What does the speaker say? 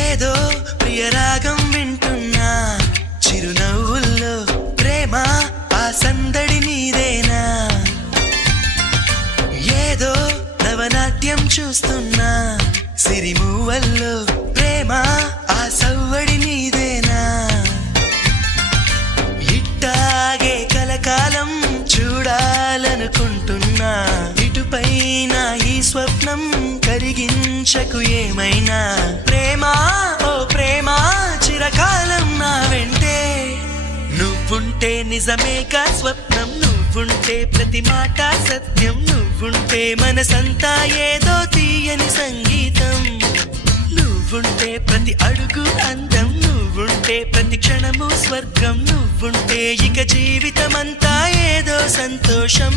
ఏదో ప్రియరాగం వింటున్నా చిరునవ్వుల్లో ప్రేమ ఆ సందడి నీదేనా ఏదో నవనాట్యం చూస్తున్నా సిరిమూవల్లో ప్రేమ ఆ సవ్వడి నీదేనా ఇట్టాగే కలకాలం చూడాలనుకుంటున్నా ఇటుపైన ఈ స్వప్నం కరిగించకు ఏమైనా ప్రేమ ఓ ప్రేమ చిరకాలం నా వెంటే నువ్వుంటే నిజమేగా స్వప్నం నువ్వుంటే ప్రతి మాట సత్యం నువ్వుంటే మనసంతా ఏదో తీయని సంగీతం నువ్వుంటే ప్రతి అడుగు అందం నువ్వుంటే ప్రతి క్షణము స్వర్గం నువ్వుంటే ఇక జీవితమంతా ఏదో సంతోషం